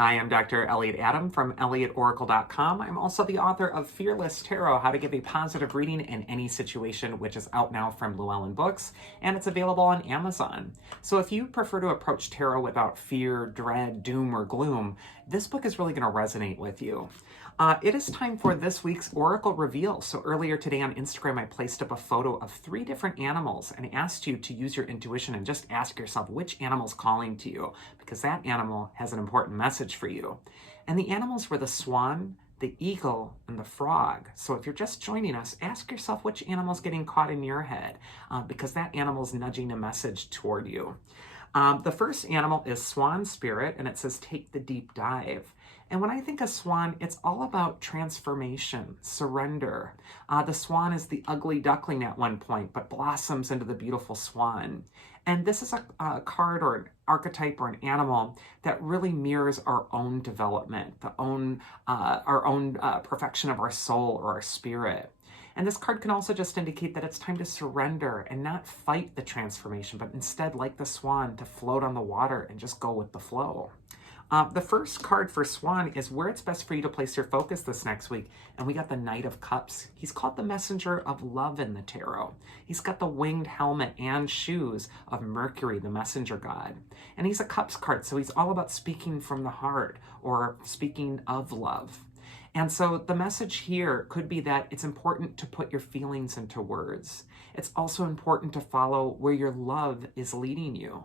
Hi, I'm Dr. Elliot Adam from ElliotOracle.com. I'm also the author of Fearless Tarot, How to Give a Positive Reading in Any Situation, which is out now from Llewellyn Books, and it's available on Amazon. So if you prefer to approach tarot without fear, dread, doom, or gloom, this book is really going to resonate with you. It is time for this week's Oracle Reveal. So earlier today on Instagram, I placed up a photo of 3 different animals and asked you to use your intuition and just ask yourself which animal's calling to you, because that animal has an important message for you. And the animals were the swan, the eagle, and the frog. So if you're just joining us, ask yourself which animal's getting caught in your head, because that animal's nudging a message toward you. The first animal is Swan Spirit, and it says, take the deep dive. And when I think of swan, it's all about transformation, surrender. The swan is the ugly duckling at one point, but blossoms into the beautiful swan. And this is a card or an archetype or an animal that really mirrors our own development, our own perfection of our soul or our spirit. And this card can also just indicate that it's time to surrender and not fight the transformation, but instead, like the swan, to float on the water and just go with the flow. The first card for Swan is where it's best for you to place your focus this next week. And we got the Knight of Cups. He's called the messenger of love in the tarot. He's got the winged helmet and shoes of Mercury, the messenger god. And he's a Cups card, so he's all about speaking from the heart or speaking of love. And so the message here could be that it's important to put your feelings into words. It's also important to follow where your love is leading you.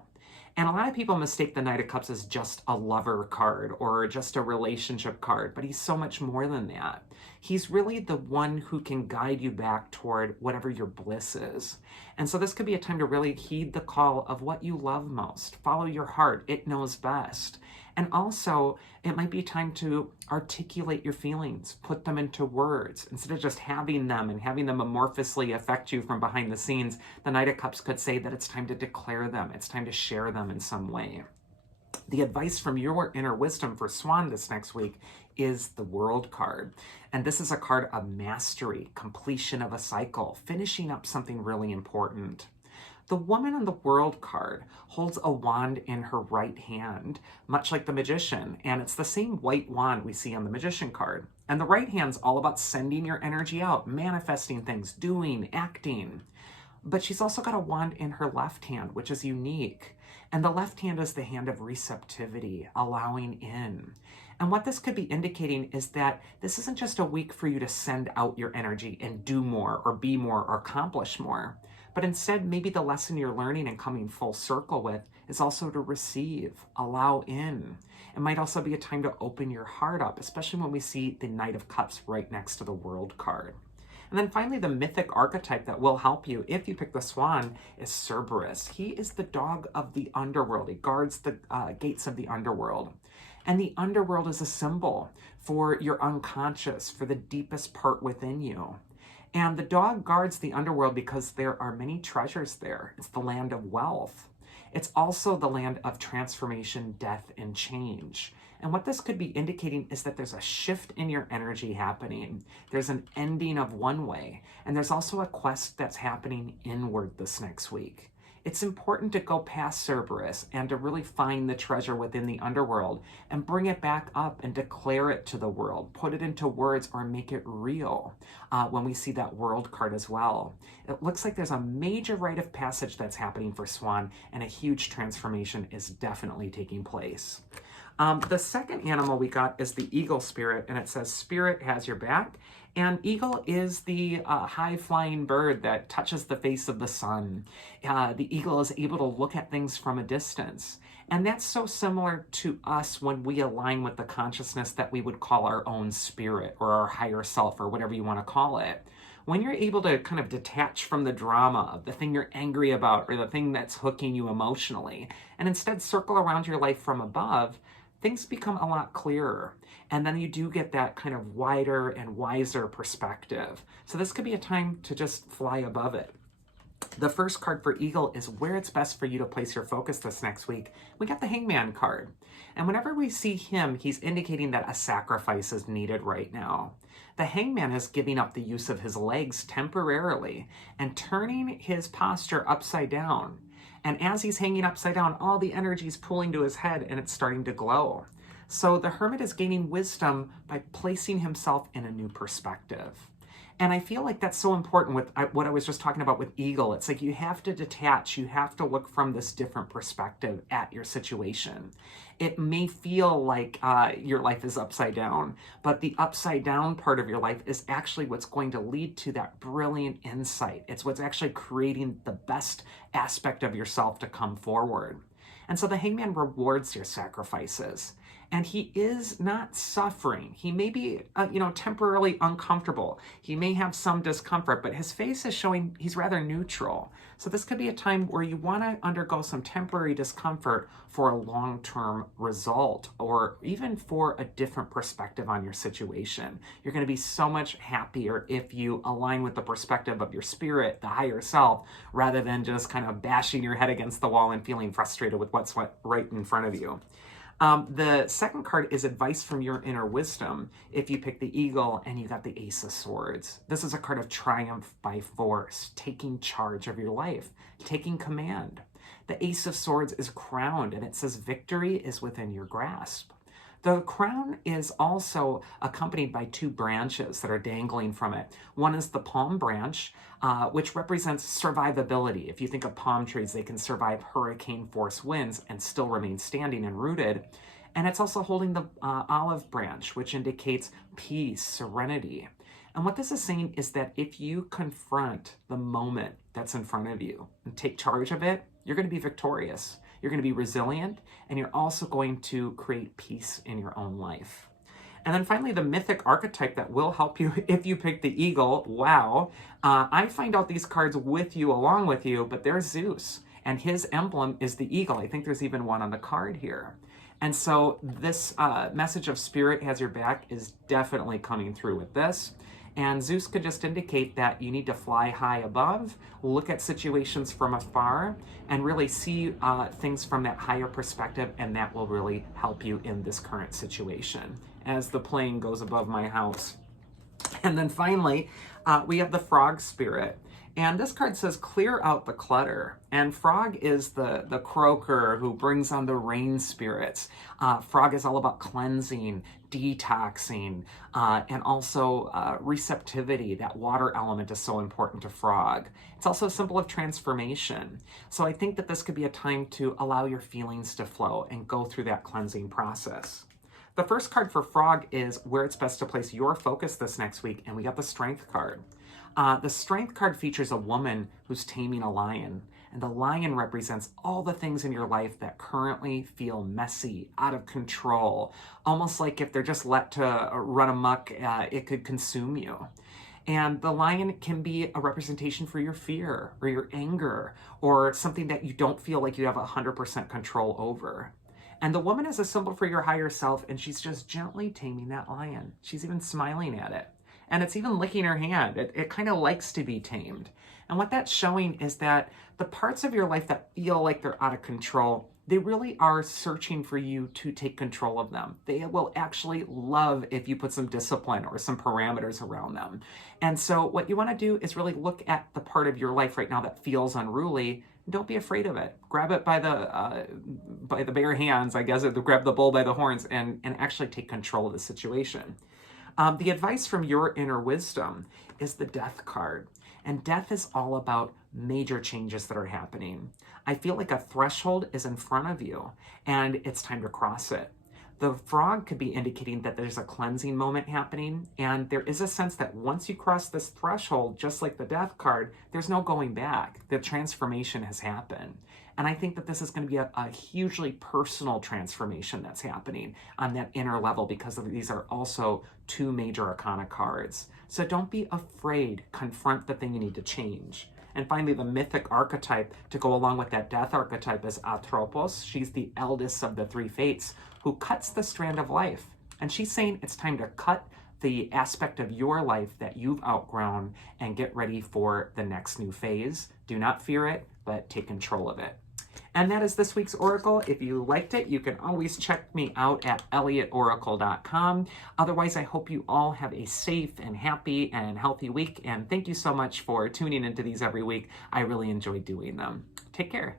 And a lot of people mistake the Knight of Cups as just a lover card or just a relationship card, but he's so much more than that. He's really the one who can guide you back toward whatever your bliss is. And so this could be a time to really heed the call of what you love most. Follow your heart. It knows best. And also, it might be time to articulate your feelings, put them into words. Instead of just having them and having them amorphously affect you from behind the scenes, the Knight of Cups could say that it's time to declare them. It's time to share them in some way. The advice from your inner wisdom for Swan this next week is the World card. And this is a card of mastery, completion of a cycle, finishing up something really important. The woman on the World card holds a wand in her right hand, much like the Magician, and it's the same white wand we see on the Magician card. And the right hand's all about sending your energy out, manifesting things, doing, acting. But she's also got a wand in her left hand, which is unique. And the left hand is the hand of receptivity, allowing in. And what this could be indicating is that this isn't just a week for you to send out your energy and do more or be more or accomplish more. But instead, maybe the lesson you're learning and coming full circle with is also to receive, allow in. It might also be a time to open your heart up, especially when we see the Knight of Cups right next to the World card. And then finally, the mythic archetype that will help you if you pick the Swan is Cerberus. He is the dog of the underworld. He guards the gates of the underworld. And the underworld is a symbol for your unconscious, for the deepest part within you. And the dog guards the underworld because there are many treasures there. It's the land of wealth. It's also the land of transformation, death, and change. And what this could be indicating is that there's a shift in your energy happening. There's an ending of one way, and there's also a quest that's happening inward this next week. It's important to go past Cerberus and to really find the treasure within the underworld and bring it back up and declare it to the world, put it into words or make it real when we see that World card as well. It looks like there's a major rite of passage that's happening for Swan, and a huge transformation is definitely taking place. The second animal we got is the Eagle Spirit, and it says, Spirit has your back. And eagle is the high-flying bird that touches the face of the sun. The eagle is able to look at things from a distance. And that's so similar to us when we align with the consciousness that we would call our own spirit or our higher self or whatever you want to call it. When you're able to kind of detach from the drama of the thing you're angry about or the thing that's hooking you emotionally, and instead circle around your life from above, things become a lot clearer. And then you do get that kind of wider and wiser perspective. So this could be a time to just fly above it. The first card for Eagle is where it's best for you to place your focus this next week. We got the Hangman card. And whenever we see him, he's indicating that a sacrifice is needed right now. The Hangman is giving up the use of his legs temporarily and turning his posture upside down. And as he's hanging upside down, all the energy is pulling to his head and it's starting to glow. So the Hermit is gaining wisdom by placing himself in a new perspective. And I feel like that's so important with what I was just talking about with Eagle. It's like you have to detach, you have to look from this different perspective at your situation. It may feel like your life is upside down, but the upside down part of your life is actually what's going to lead to that brilliant insight. It's what's actually creating the best aspect of yourself to come forward. And so the Hangman rewards your sacrifices. And he is not suffering. He may be, temporarily uncomfortable. He may have some discomfort, but his face is showing he's rather neutral. So this could be a time where you want to undergo some temporary discomfort for a long-term result, or even for a different perspective on your situation. You're going to be so much happier if you align with the perspective of your spirit, the higher self, rather than just kind of bashing your head against the wall and feeling frustrated with what's right in front of you. The second card is advice from your inner wisdom. If you pick the Eagle and you got the Ace of Swords, this is a card of triumph by force, taking charge of your life, taking command. The Ace of Swords is crowned, and it says victory is within your grasp. The crown is also accompanied by two branches that are dangling from it. One is the palm branch, which represents survivability. If you think of palm trees, they can survive hurricane force winds and still remain standing and rooted. And it's also holding the olive branch, which indicates peace, serenity. And what this is saying is that if you confront the moment that's in front of you and take charge of it, you're going to be victorious. You're going to be resilient, and you're also going to create peace in your own life. And then finally, the mythic archetype that will help you if you pick the Eagle. Wow. I find out these cards with you, along with you, but there's Zeus, and his emblem is the eagle. I think there's even one on the card here. And so this message of spirit has your back is definitely coming through with this. And Zeus could just indicate that you need to fly high above, look at situations from afar, and really see things from that higher perspective, and that will really help you in this current situation as the plane goes above my house. And then finally, we have the Frog Spirit. And this card says, clear out the clutter. And Frog is the croaker who brings on the rain spirits. Frog is all about cleansing, detoxing, and also receptivity. That water element is so important to Frog. It's also a symbol of transformation. So I think that this could be a time to allow your feelings to flow and go through that cleansing process. The first card for Frog is where it's best to place your focus this next week, and we got the Strength card. The Strength card features a woman who's taming a lion, and the lion represents all the things in your life that currently feel messy, out of control, almost like if they're just let to run amok, it could consume you. And the lion can be a representation for your fear or your anger or something that you don't feel like you have 100% control over. And the woman is a symbol for your higher self, and she's just gently taming that lion. She's even smiling at it. And it's even licking her hand. It kind of likes to be tamed. And what that's showing is that the parts of your life that feel like they're out of control, they really are searching for you to take control of them. They will actually love if you put some discipline or some parameters around them. And so what you want to do is really look at the part of your life right now that feels unruly. Don't be afraid of it. Grab it by the bare hands, I guess, or grab the bull by the horns, and actually take control of the situation. The advice from your inner wisdom is the Death card. And death is all about major changes that are happening. I feel like a threshold is in front of you, and it's time to cross it. The frog could be indicating that there's a cleansing moment happening, and there is a sense that once you cross this threshold, just like the Death card, there's no going back. The transformation has happened. And I think that this is going to be a hugely personal transformation that's happening on that inner level, because these are also two major arcana cards. So don't be afraid. Confront the thing you need to change. And finally, the mythic archetype to go along with that death archetype is Atropos. She's the eldest of the three fates who cuts the strand of life. And she's saying it's time to cut the aspect of your life that you've outgrown and get ready for the next new phase. Do not fear it, but take control of it. And that is this week's Oracle. If you liked it, you can always check me out at elliotoracle.com. Otherwise, I hope you all have a safe and happy and healthy week. And thank you so much for tuning into these every week. I really enjoy doing them. Take care.